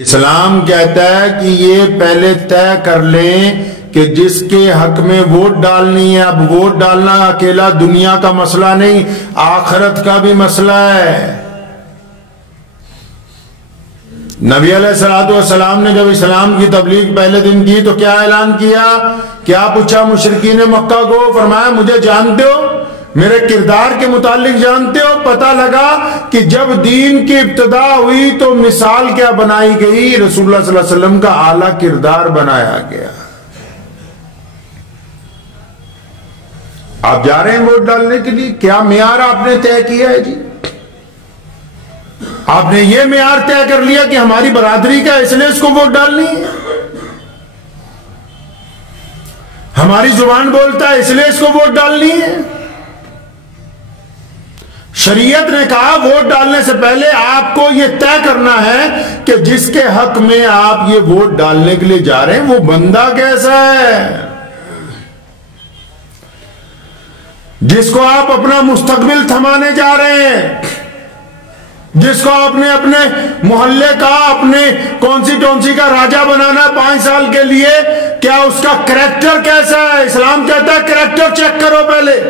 اسلام کہتا ہے کہ یہ پہلے طے کر لیں کہ جس کے حق میں ووٹ ڈالنی ہے. اب ووٹ ڈالنا اکیلا دنیا کا مسئلہ نہیں، آخرت کا بھی مسئلہ ہے. نبی علیہ الصلوۃ والسلام نے جب اسلام کی تبلیغ پہلے دن کی تو کیا اعلان کیا؟ کیا پوچھا مشرکین مکہ کو؟ فرمایا مجھے جانتے ہو؟ میرے کردار کے متعلق جانتے ہو؟ پتہ لگا کہ جب دین کی ابتدا ہوئی تو مثال کیا بنائی گئی؟ رسول اللہ صلی اللہ علیہ وسلم کا اعلیٰ کردار بنایا گیا. آپ جا رہے ہیں ووٹ ڈالنے کے لیے، کیا معیار آپ نے طے کیا ہے جی؟ آپ نے یہ معیار طے کر لیا کہ ہماری برادری کا اس لیے اس کو ووٹ ڈالنی ہے، ہماری زبان بولتا ہے اس لیے اس کو ووٹ ڈالنی ہے. شریعت نے کہا ووٹ ڈالنے سے پہلے آپ کو یہ طے کرنا ہے کہ جس کے حق میں آپ یہ ووٹ ڈالنے کے لیے جا رہے ہیں وہ بندہ کیسا ہے، جس کو آپ اپنا مستقبل تھمانے جا رہے ہیں، جس کو آپ نے اپنے محلے کا، اپنے کانسٹیٹوئنسی کا راجہ بنانا ہے 5 سال کے لیے. کیا اس کا کریکٹر کیسا ہے؟ اسلام کہتا ہے کریکٹر چیک کرو پہلے.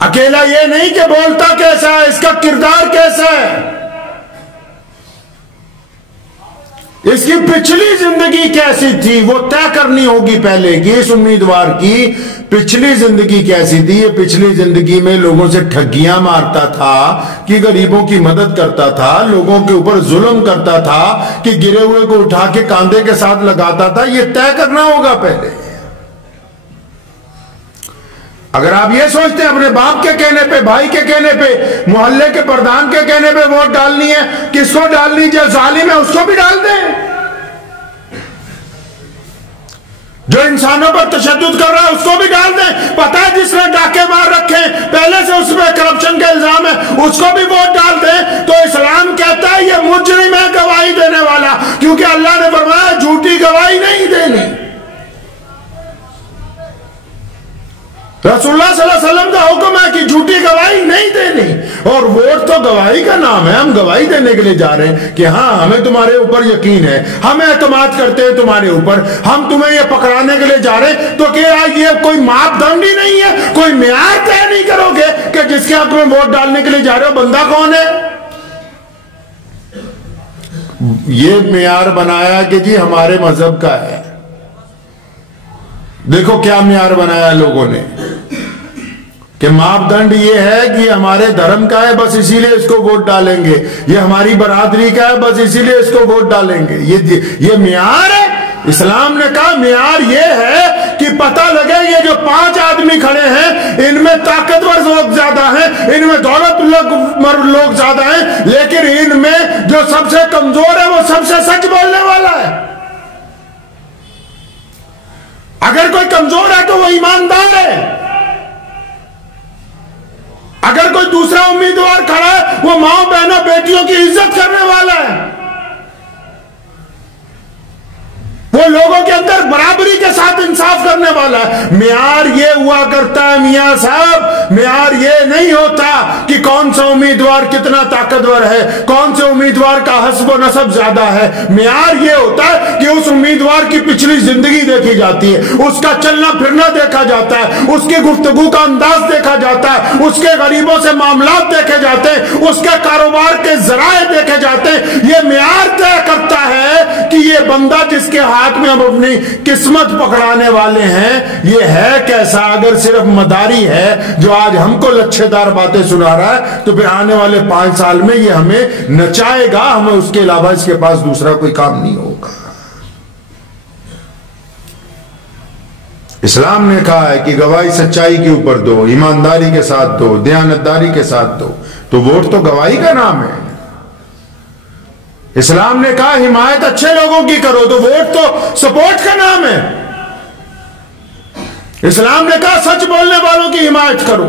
اکیلا یہ نہیں کہ بولتا کیسا ہے، اس کا کردار کیسا ہے، اس کی پچھلی زندگی کیسی تھی وہ طے کرنی ہوگی پہلے کہ اس امیدوار کی پچھلی زندگی کیسی تھی. یہ پچھلی زندگی میں لوگوں سے ٹھگیاں مارتا تھا کہ غریبوں کی مدد کرتا تھا، لوگوں کے اوپر ظلم کرتا تھا کہ گرے ہوئے کو اٹھا کے کاندھے کے ساتھ لگاتا تھا. یہ طے کرنا ہوگا پہلے. اگر آپ یہ سوچتے ہیں اپنے باپ کے کہنے پہ، بھائی کے کہنے پہ، محلے کے پردھان کے کہنے پہ ووٹ ڈالنی ہے، کس کو ڈالنی؟ جو ظالم ہے اس کو بھی ڈال دیں، جو انسانوں پر تشدد کر رہا ہے اس کو بھی ڈال دیں. پتہ ہے جس نے ڈاکے مار رکھے پہلے سے اس پہ کرپشن کا الزام ہے، اس کو بھی ووٹ ڈال دیں. تو اسلام کہتا ہے یہ مجرم ہے گواہی دینے والا، کیونکہ اللہ نے فرمایا جھوٹی گواہی نہیں دینی. رسول اللہ صلی اللہ علیہ وسلم کا حکم ہے کہ جھوٹی گواہی نہیں دینی. اور ووٹ تو گواہی کا نام ہے. ہم گواہی دینے کے لیے جا رہے ہیں کہ ہاں ہمیں تمہارے اوپر یقین ہے، ہم اعتماد کرتے ہیں تمہارے اوپر، ہم تمہیں یہ پکڑانے کے لیے جا رہے ہیں. تو کیا یہ کوئی ماپ دنڈ ہی نہیں ہے؟ کوئی معیار طے نہیں کرو گے کہ جس کے حق میں ووٹ ڈالنے کے لیے جا رہے ہو بندہ کون ہے؟ یہ معیار بنایا کہ جی ہمارے مذہب کا ہے. دیکھو کیا معیار بنایا لوگوں نے کہ ماپ دنڈ یہ ہے کہ ہمارے دھرم کا ہے بس اسی لیے اس کو ووٹ ڈالیں گے، یہ ہماری برادری کا ہے بس اسی لیے اس کو ووٹ ڈالیں گے. یہ معیار ہے؟ اسلام نے کہا معیار یہ ہے کہ پتہ لگے یہ جو 5 آدمی کھڑے ہیں ان میں طاقتور لوگ زیادہ ہیں، ان میں دولت لوگ زیادہ ہیں، لیکن ان میں جو سب سے کمزور ہے وہ سب سے سچ بولنے والا ہے. اگر کوئی کمزور ہے تو وہ ایماندار ہے، اگر کوئی دوسرا امیدوار کھڑا ہے وہ ماں بہنوں بیٹیوں کی عزت کرنے والا ہے، وہ لوگوں کے اندر برابری کے ساتھ انصاف کرنے والا ہے. معیار یہ ہوا کرتا ہے میاں صاحب، معیار یہ نہیں ہوتا کہ کون سا امیدوار کتنا طاقتور ہے، کون سے امیدوار کا حسب و نسب زیادہ ہے. معیار یہ ہوتا ہے کہ اس امیدوار کی پچھلی زندگی دیکھی جاتی ہے، اس کا چلنا پھرنا دیکھا جاتا ہے، اس کی گفتگو کا انداز دیکھا جاتا ہے، اس کے غریبوں سے معاملات دیکھے جاتے ہیں، اس کے کاروبار کے ذرائع دیکھے جاتے ہیں. یہ معیار طے کرتا ہے کہ یہ بندہ جس کے ہاتھ میں ہم اپنی قسمت پکڑانے والے ہیں یہ ہے کیسا. اگر صرف مداری ہے جو آج ہم کو لچھے دار باتیں سنا رہا ہے تو پھر آنے والے 5 سال میں یہ ہمیں نچائے گا، ہمیں اس کے علاوہ اس کے پاس دوسرا کوئی کام نہیں ہوگا. اسلام نے کہا ہے کہ گواہی سچائی کے اوپر دو، ایمانداری کے ساتھ دو، دیانتداری کے ساتھ دو. تو ووٹ تو گواہی کا نام ہے. اسلام نے کہا حمایت اچھے لوگوں کی کرو، تو ووٹ تو سپورٹ کا نام ہے. اسلام نے کہا سچ بولنے والوں کی حمایت کرو.